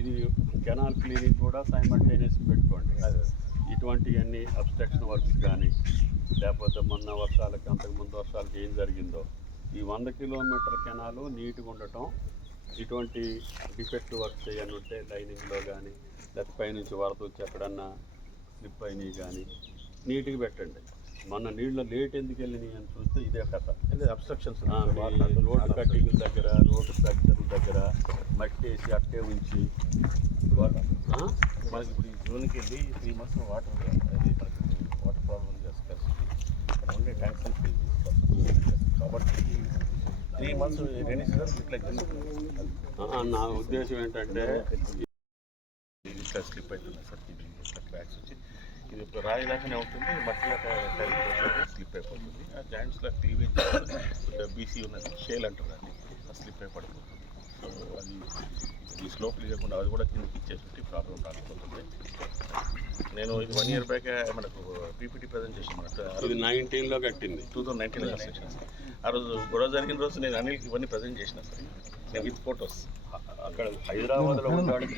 ఇది canal cleaning కూడా simultaneous పెట్టుకోండి. ఇటువంటివన్నీ అబ్స్ట్రక్షన్ వర్క్స్ కానీ లేకపోతే మొన్న వర్షాలకి అంతకుముందు వర్షాలకి ఏం జరిగిందో ఈ వంద కిలోమీటర్ కెనాలు నీట్గా ఉండటం ఇటువంటి డిఫెక్ట్ వర్క్ చేయని ఉంటే లైనింగ్లో కానీ లేకపోతే పైనుంచి వరద వచ్చి ఎక్కడన్నా స్లిప్ అయినవి కానీ నీట్గా పెట్టండి. మొన్న నీళ్ళు లేట్ ఎందుకు వెళ్ళినాయి అని చూస్తే ఇదే కథ. అబ్స్ట్రక్షన్స్ రోడ్డు కట్టింగ్ దగ్గర రోడ్డు దగ్గర మట్టి వేసి అట్టే ఉంచి? మనకి ఇప్పుడు ఈ జూన్కి వెళ్ళి త్రీ మంత్స్ వాటర్ అది మనకి వాటర్ ప్రాబ్లం చేస్తారు ఉండే ట్యాంక్స్ ఫిల్ చేసుకోవాలి కాబట్టి త్రీ మంత్స్ రెయినీ సీజన్ ఇట్లా నా ఉద్దేశం ఏంటంటే ఇట్లా స్లిప్ అవుతుంది సార్. ఇట్లా క్రాక్స్ వచ్చి. ఇది ఇప్పుడు రాయి లాగానే ఉంటుంది మట్టి లాగా స్లిప్ అయిపోతుంది. ఆ జాయింట్స్లో క్లీవేజ్ బీసీ ఉన్నది. షేల్ అంటారు అది ఆ స్లిప్ అయి పడిపోతుంది సో అది ఈ స్లోప్ లేకుండా అది కూడా కిందకి ఇచ్చేసి ప్రాబ్లం రాకపోతుంది నేను ఇది వన్ ఇయర్ బ్యాక్ మనకు పీపీటీ ప్రజెంటేషన్ ఇది నైన్టీన్లో కట్టింది. టూ థౌసండ్ నైన్టీన్ కన్స్ట్రక్షన్ ఆ రోజు గొడవ జరిగిన రోజు నేను అనిల్కి ఇవన్నీ ప్రజెంట్ చేసిన సార్. నేను విత్ ఫొటోస్ అక్కడ హైదరాబాద్లో ఉండడానికి